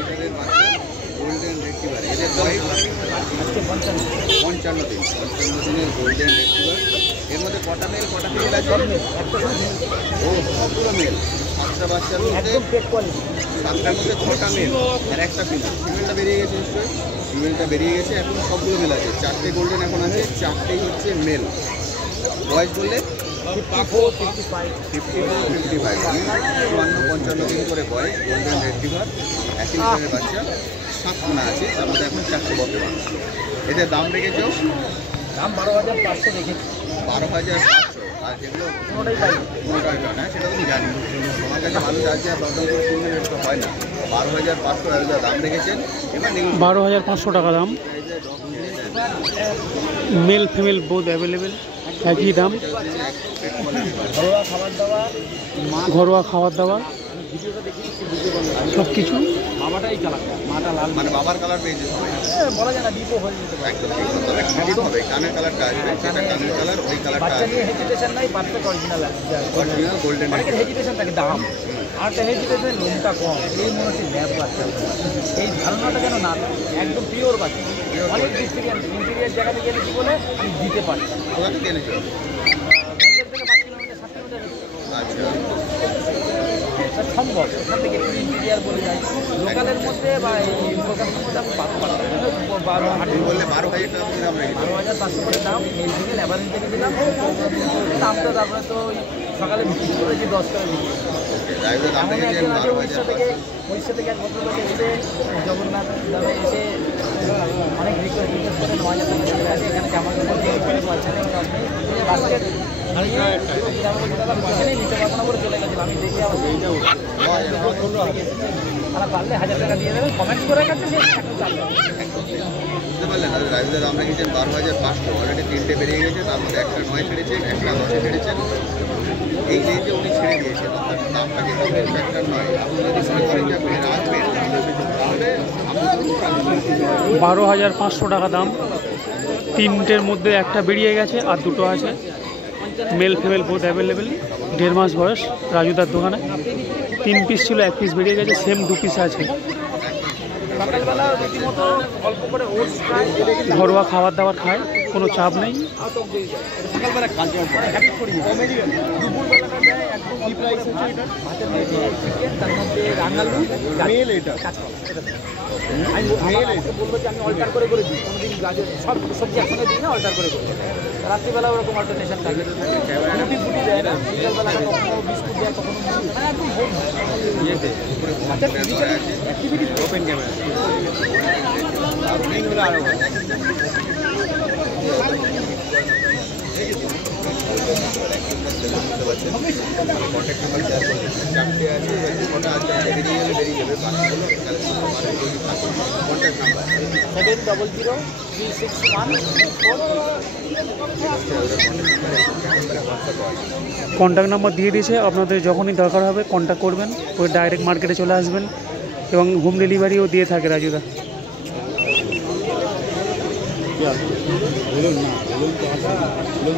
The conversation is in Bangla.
লিটারের বাচ্চা গোল্ডেন রেট্রিভার। এদের বয়স আজকে 55 দিন। 55 দিনের গোল্ডেন রেট্রিভার। এর মধ্যে কটা মেল কটা ফিমেল আছে? ও সবগুলো মেল। 7টা বাচ্চার মধ্যে 7টার মধ্যে 6টা মেল আর একটা ফিমেল। ফিমেলটা বেরিয়ে গেছে নিশ্চয়ই, ফিমেলটা বেরিয়ে গেছে। এখন সবগুলো মেল আছে। 4টে গোল্ডেন এখন আছে, 4টেই হচ্ছে মেল। বয়স বললে 55 দিন করে বয়স। গোল্ডেন রেট্রিভার, একই লিটারের বাচ্চা, 7 কোনা আছে। তার মধ্যে এখন 4টে বর্তমান। এদের দাম রেখেছো? দাম 12,500 রেখেছি। 12,500। আর যেগুলো কোনোটাই পাই না, সেটা তুমি জানি। আমার কাছে মানুষ আছে আর দরদাম করে কিনলে এটা হয় না। 12,500 দাম রেখেছেন। এবার 12,500 টাকা দাম। মেল ফিমেল বোথ অ্যাভেলেবেল, একই দাম। ঘরোয়া খাবার দাবার সব কিছু। বাবাটাই কালারটা, মাটা লাল, মানে বাবার কালার পেয়েছে সবাই। বলা যায় না, ডিপও হয়ে যেতে পারে। একদম ঠিক কথা। তবে ক্রিম হবে, কানের কালারটা আসবে, যেটা কানের কালার ওই কালারটা বাচ্চা আসবে। নিয়ে হেজিটেশন নাই, পারফেক্ট অরিজিনাল অরিজিনাল গোল্ডেন অনেকের হেজিটেশন থাকে দাম, আর একটা হেজিটেশন লোনটা কম, এই মনে হচ্ছে ল্যাব বাচ্চা। এই ধারণাটা যেন না, একদম পিওর বাচ্চা। অনেক ডিস্ট্রিক্ট ইন্টেরিয়ার জায়গাতে গেলে কি বলে আমি দিতে পারি। কোথা থেকে এনেছো? ব্যাংকের থেকে 5 কিলোমিটার 7 কিলোমিটার আচ্ছা, সম্ভব। এখান থেকে ইন্টেরিয়ার বলে যায় লোকালের মধ্যে বা এই প্রকাশের মধ্যে আমি পাবো পারতাম। তুমি বললে 12,000 টাকা তুমি দাম রেখেছো। 12,500 করে দাম। এই থেকে লেবারেজ থেকে দিলাম দামটা। তারপরে তো ওই সকালে বিক্রি করেছি 10 টাকা বিক্রি। ড্রাইভারের দাম রেখেছেন উড়িষ্যা 12,500। থেকে এক ভদ্রলোক এসে জগন্নাথ দামে এসে অনেক রিকোয়েস্ট করে 9,000 টাকা আছে। এখানে জামা কাপড় দিয়ে পয়সা নেই, সব নেই। বাস্কেট দাদা পয়সা নেই, নিতে পারবো না করে চলে গেছিলাম। আমি দেখে আমার তারা পারলে 1,000 টাকা দিয়ে দেবেন। কমেন্ট করে গেছে সে এখন চালবে। বুঝতে পারলেন? আর ড্রাইভারের দাম রেখেছেন 12,500। অলরেডি 3টে বেরিয়ে গেছে, তার মধ্যে একটা 9 ছেড়েছেন, একটা 10-এ ছেড়েছেন। এই রেঞ্জে উনি ছেড়ে দিয়েছেন, অর্থাৎ দামটা কিন্তু ফ্যাক্টর নয়। আপনি যদি সরাসরি আপনি রাখবেন তাহলে 12,500 টাকা দাম। 3টের মধ্যে একটা বেরিয়ে গেছে আর 2টো আছে। Male female both available. 1.5 মাস বয়স রাজুদার দোকানে। 3 পিস ছিল, 1 পিস বেরিয়ে গেছে, সেম 2 পিস আছে। সকালবেলা রীতিমতো অল্প করে ওটস খায়, ঘরোয়া খাবার দাবার খায়, কোনো চাপ নেই। সকালবেলা খাদ্য হ্যাবিট করি। দুপুরবেলাটা দেয় একদম কি প্রাইস হচ্ছে এটা? ভাতের মধ্যে চিকেন, তার মধ্যে রাঙালু, মেল, এটা কাঁচকলা। আমি বলবো যে আমি অল্টার করে দিই। কোনোদিন গাজর সব সবজি একসঙ্গে দিই না, অল্টার করে করি। রাত্রিবেলা ওরকম অল্টারনেশন থাকে। রুটি ফুটি দেয় না, বিকালবেলাটা কখনো বিস্কুট দেয়, কখনো মানে একদম হোম আচ্ছা অ্যাক্টিভিটি ওপেন ক্যামেরা আরও কন্ট্যাক্ট নাম্বার শেয়ার করবেন। 4টে আছে, কটা আছে বেরিয়ে গেলে বেরিয়ে যাবে। বাকিগুলো কন্ট্যাক্ট নাম্বার 7003164। কন্ট্যাক্ট নাম্বার দিয়ে দিয়েছে, আপনাদের যখনই দরকার হবে কন্ট্যাক্ট করবেন। ওই ডাইরেক্ট মার্কেটে চলে আসবেন এবং হোম ডেলিভারিও দিয়ে থাকে রাজুদা। বলুন না, বলুন তো, বলুন